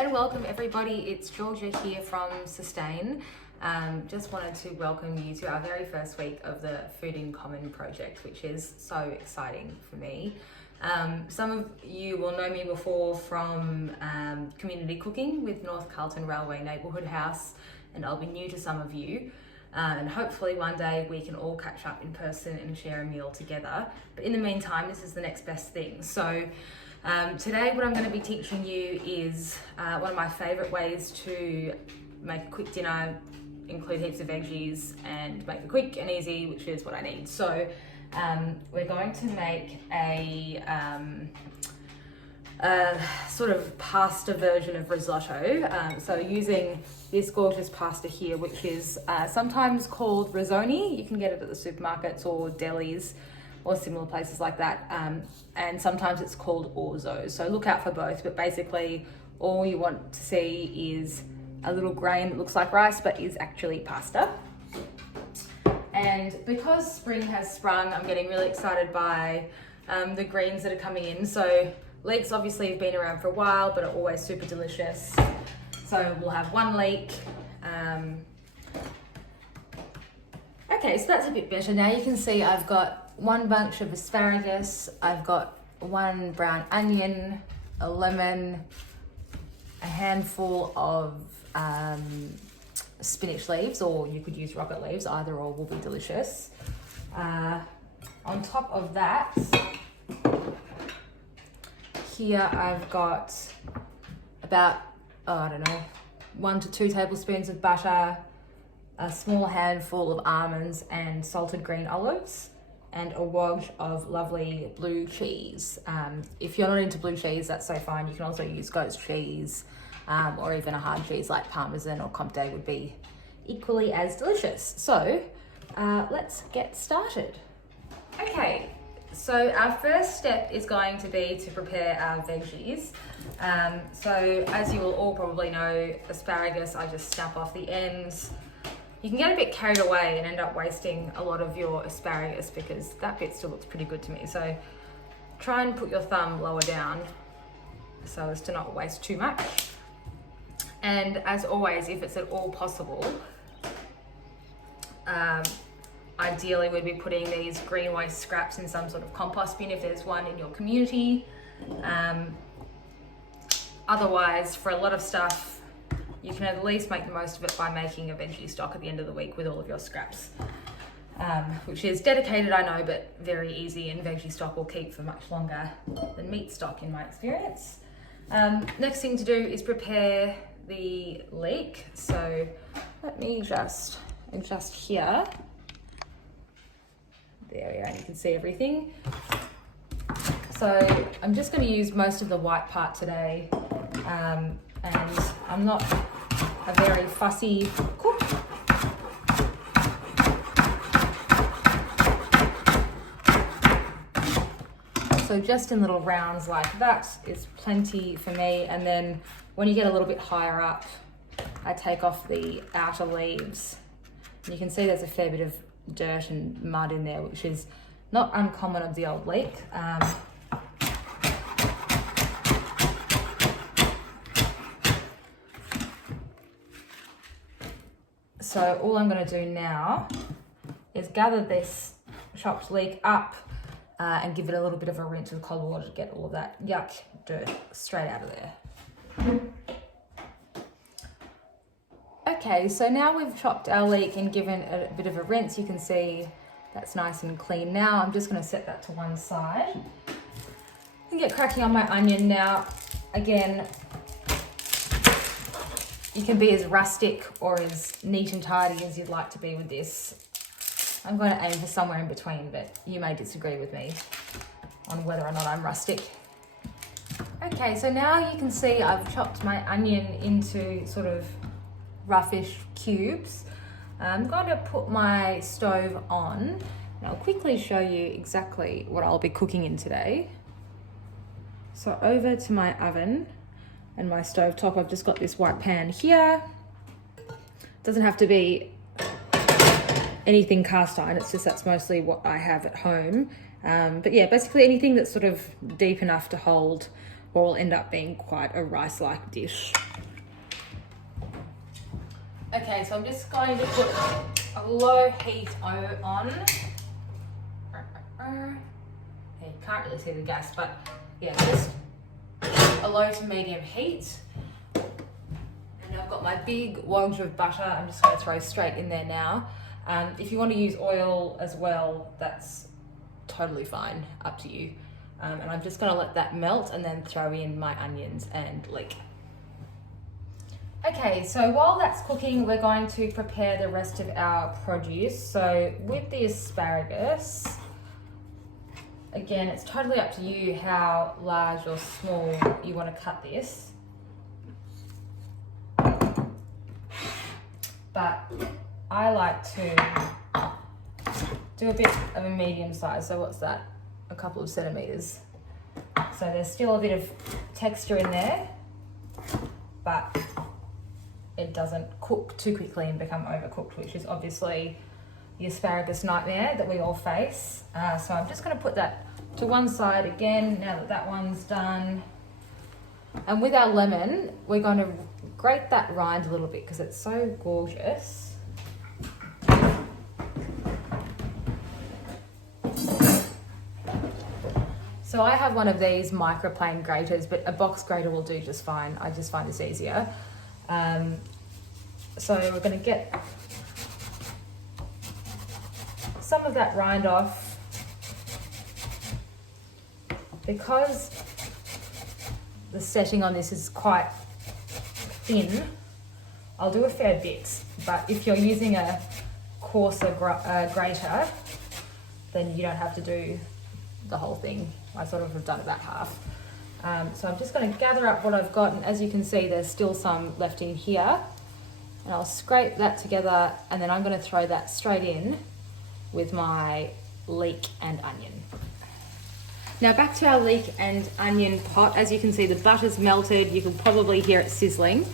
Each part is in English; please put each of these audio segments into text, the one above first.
and welcome everybody. It's Georgia here from Sustain. Just wanted to welcome you to our very first week of the Food in Common project, which is so exciting for me. Some of you will know me before from community cooking with North Carlton Railway Neighbourhood House, and I'll be new to some of you. And hopefully one day we can all catch up in person and share a meal together. But in the meantime, this is the next best thing. So today what I'm going to be teaching you is one of my favourite ways to make a quick dinner, include heaps of veggies and make it quick and easy, which is what I need. So we're going to make a sort of pasta version of risotto. So using this gorgeous pasta here, which is sometimes called risoni. You can get it at the supermarkets or delis or similar places like that. And sometimes it's called orzo. So look out for both, but basically all you want to see is a little grain that looks like rice, but is actually pasta. And because spring has sprung, I'm getting really excited by the greens that are coming in. So leeks obviously have been around for a while, but are always super delicious. So we'll have one leek. Okay, so that's a bit better. Now you can see I've got one bunch of asparagus, I've got one brown onion, a lemon, a handful of spinach leaves, or you could use rocket leaves, either or will be delicious. On top of that, here I've got about, I don't know, 1 to 2 tablespoons of butter, a small handful of almonds and salted green olives, and a wad of lovely blue cheese. If you're not into blue cheese, that's so fine. You can also use goat's cheese, or even a hard cheese like parmesan or comté would be equally as delicious. So let's get started. Okay, so our first step is going to be to prepare our veggies. So as you will all probably know, asparagus, I just snap off the ends. You can get a bit carried away and end up wasting a lot of your asparagus because that bit still looks pretty good to me. So try and put your thumb lower down so as to not waste too much. And as always, if it's at all possible, ideally we'd be putting these green waste scraps in some sort of compost bin if there's one in your community. Otherwise, for a lot of stuff, you can at least make the most of it by making a veggie stock at the end of the week with all of your scraps, which is dedicated, I know, but very easy, and veggie stock will keep for much longer than meat stock in my experience. Next thing to do is prepare the leek. So let me just adjust here. There we go, you can see everything. So I'm just going to use most of the white part today, and I'm not a very fussy cook. So just in little rounds like that is plenty for me. And then when you get a little bit higher up, I take off the outer leaves. And you can see there's a fair bit of dirt and mud in there, which is not uncommon of the old leek. So all I'm going to do now is gather this chopped leek up and give it a little bit of a rinse with cold water to get all of that yuck dirt straight out of there. Okay, so now we've chopped our leek and given it a bit of a rinse. You can see that's nice and clean now. I'm just going to set that to one side and get cracking on my onion now. Again, you can be as rustic or as neat and tidy as you'd like to be with this. I'm going to aim for somewhere in between, but you may disagree with me on whether or not I'm rustic. Okay, so now you can see I've chopped my onion into sort of roughish cubes. I'm going to put my stove on and I'll quickly show you exactly what I'll be cooking in today. So over to my oven and my stove top, I've just got this white pan here. Doesn't have to be anything cast iron, it's just that's mostly what I have at home. But yeah, basically anything that's sort of deep enough to hold or will end up being quite a rice-like dish. Okay, so I'm just going to put a low heat on. You can't really see the gas, but yeah, just a low to medium heat. And I've got my big logs of butter. I'm just going to throw straight in there now. If you want to use oil as well, that's totally fine, up to you. And I'm just going to let that melt and then throw in my onions and leek. Okay, so while that's cooking, we're going to prepare the rest of our produce. So with the asparagus, again, it's totally up to you how large or small you want to cut this. But I like to do a bit of a medium size. So what's that? A couple of centimeters. So there's still a bit of texture in there, but it doesn't cook too quickly and become overcooked, which is obviously the asparagus nightmare that we all face. So I'm just going to put that to one side again now that that one's done. And with our lemon, we're going to grate that rind a little bit because it's so gorgeous. So I have one of these microplane graters, but a box grater will do just fine. I just find this easier. So we're going to get some of that rind off. Because the setting on this is quite thin, I'll do a fair bit, but if you're using a coarser grater, then you don't have to do the whole thing. I sort of have done about half. So I'm just going to gather up what I've got, and as you can see, there's still some left in here. And I'll scrape that together, and then I'm going to throw that straight in with my leek and onion. Now back to our leek and onion pot. As you can see, the butter's melted. You can probably hear it sizzling.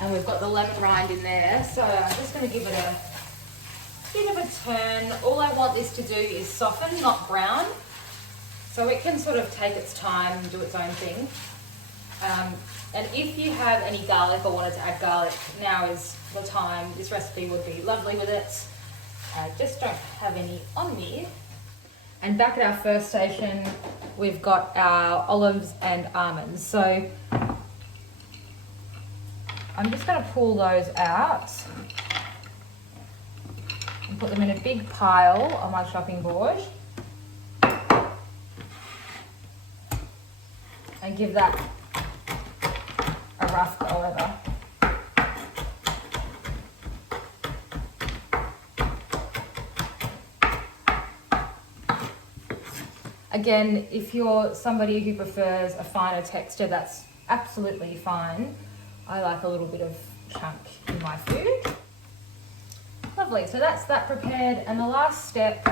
And we've got the lemon rind in there. So I'm just going to give it a bit of a turn. All I want this to do is soften, not brown. So it can sort of take its time and do its own thing. And if you have any garlic or wanted to add garlic, now is the time. This recipe would be lovely with it. I just don't have any on me. And back at our first station, we've got our olives and almonds. So I'm just going to pull those out and put them in a big pile on my chopping board. And give that a rough go over. Again, if you're somebody who prefers a finer texture, that's absolutely fine. I like a little bit of chunk in my food. Lovely, so that's that prepared. And the last step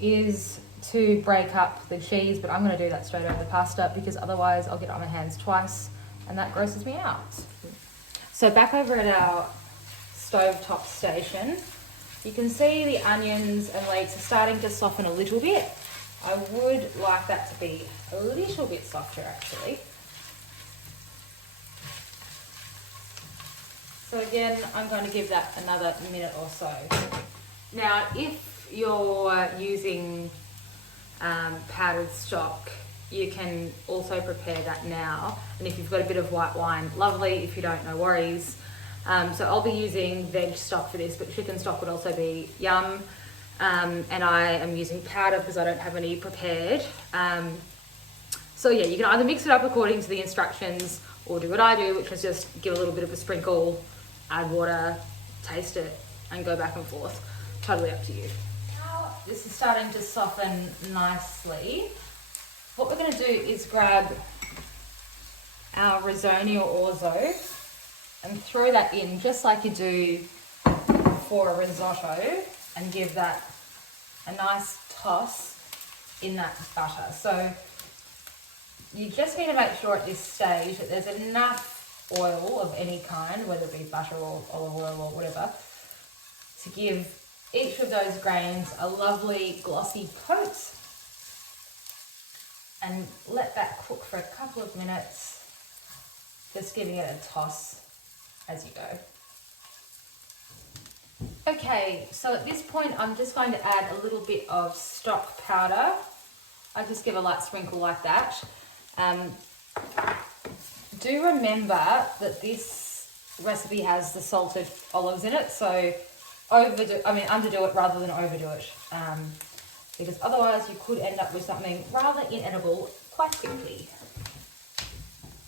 is to break up the cheese, but I'm going to do that straight over the pasta because otherwise I'll get it on my hands twice and that grosses me out. So back over at our stovetop station, you can see the onions and leeks are starting to soften a little bit. I would like that to be a little bit softer actually. So again, I'm going to give that another minute or so. Now, if you're using powdered stock, you can also prepare that now. And if you've got a bit of white wine, lovely. If you don't, no worries. So I'll be using veg stock for this, but chicken stock would also be yum. And I am using powder because I don't have any prepared. So yeah, you can either mix it up according to the instructions or do what I do, which is just give a little bit of a sprinkle, add water, taste it, and go back and forth. Totally up to you. Now this is starting to soften nicely. What we're going to do is grab our risoni or orzo and throw that in just like you do for a risotto and give that a nice toss in that butter. So you just need to make sure at this stage that there's enough oil of any kind, whether it be butter or olive oil or whatever, to give each of those grains a lovely glossy coat. and let that cook for a couple of minutes, just giving it a toss as you go. Okay, so at this point I'm just going to add a little bit of stock powder. I just give a light sprinkle like that. Do remember that this recipe has the salted olives in it, so underdo it rather than overdo it, because otherwise you could end up with something rather inedible quite quickly.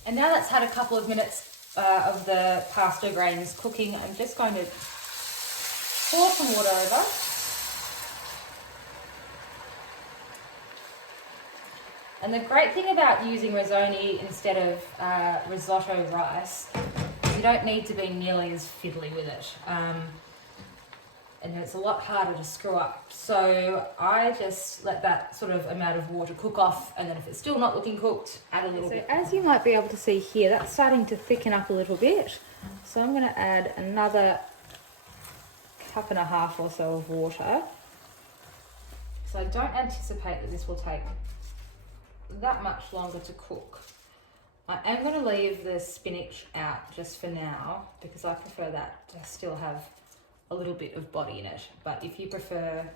And now that's had a couple of minutes of the pasta grains cooking, I'm just going to pour some water over. And the great thing about using risoni instead of risotto rice is you don't need to be nearly as fiddly with it. And it's a lot harder to screw up. So I just let that sort of amount of water cook off, and then if it's still not looking cooked, add a little bit. So as you might be able to see here, that's starting to thicken up a little bit. So I'm going to add another cup and a half or so of water. So I don't anticipate that this will take that much longer to cook. I am going to leave the spinach out just for now because I prefer that to still have a little bit of body in it. But if you prefer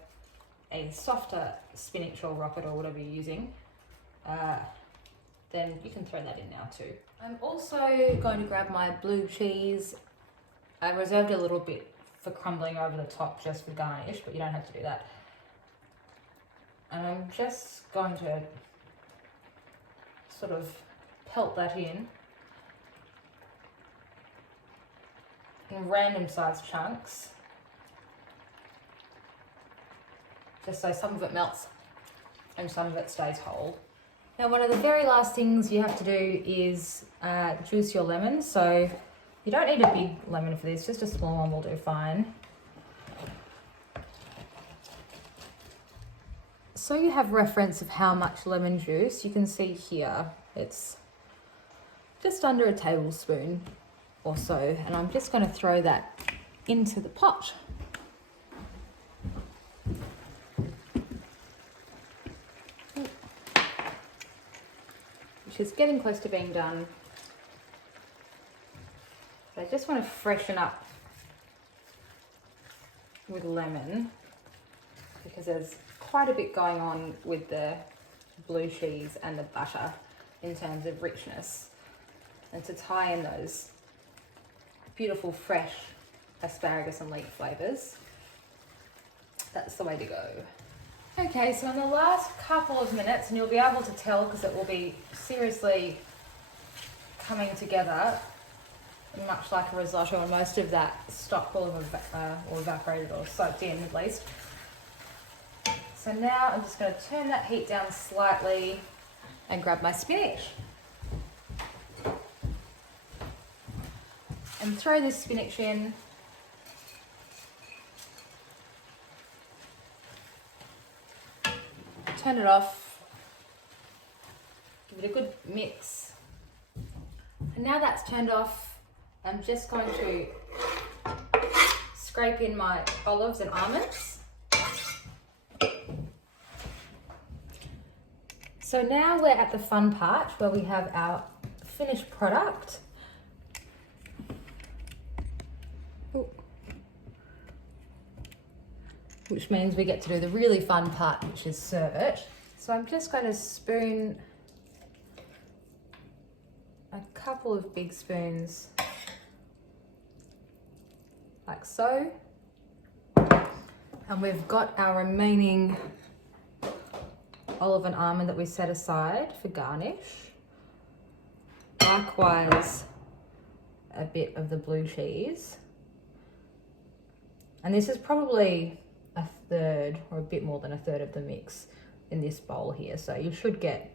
a softer spinach or rocket or whatever you're using, then you can throw that in now too. I'm also going to grab my blue cheese. I reserved a little bit for crumbling over the top just for garnish, but you don't have to do that. And I'm just going to sort of pelt that in random sized chunks, just so some of it melts and some of it stays whole. Now, one of the very last things you have to do is juice your lemon. So you don't need a big lemon for this, just a small one will do fine. So you have reference of how much lemon juice. You can see here, it's just under a tablespoon or so. And I'm just going to throw that into the pot. Which is getting close to being done. But I just want to freshen up with lemon because there's quite a bit going on with the blue cheese and the butter in terms of richness, and to tie in those beautiful fresh asparagus and leek flavours, that's the way to go. Okay, so in the last couple of minutes, and you'll be able to tell because it will be seriously coming together much like a risotto, and most of that stock will have evaporated or soaked in at least. So now I'm just going to turn that heat down slightly and grab my spinach. And throw this spinach in. Turn it off. Give it a good mix. And now that's turned off, I'm just going to scrape in my olives and almonds. So now we're at the fun part where we have our finished product. Which means we get to do the really fun part, which is serve it. So I'm just going to spoon a couple of big spoons like so. And we've got our remaining olive and almond that we set aside for garnish. Likewise, a bit of the blue cheese. And this is probably a third or a bit more than a third of the mix in this bowl here. So you should get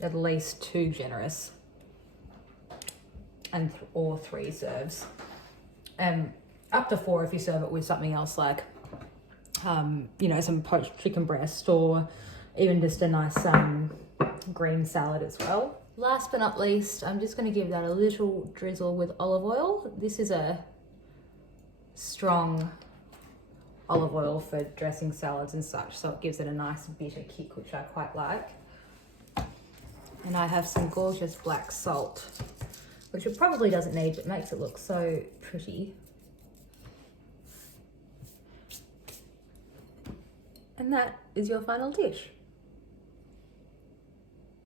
at least 2 generous or 3 serves. Up to 4 if you serve it with something else like you know, some poached chicken breast or even just a nice green salad as well. Last but not least, I'm just going to give that a little drizzle with olive oil. This is a strong olive oil for dressing salads and such, so it gives it a nice bitter kick, which I quite like. And I have some gorgeous black salt, which it probably doesn't need, but makes it look so pretty. And that is your final dish.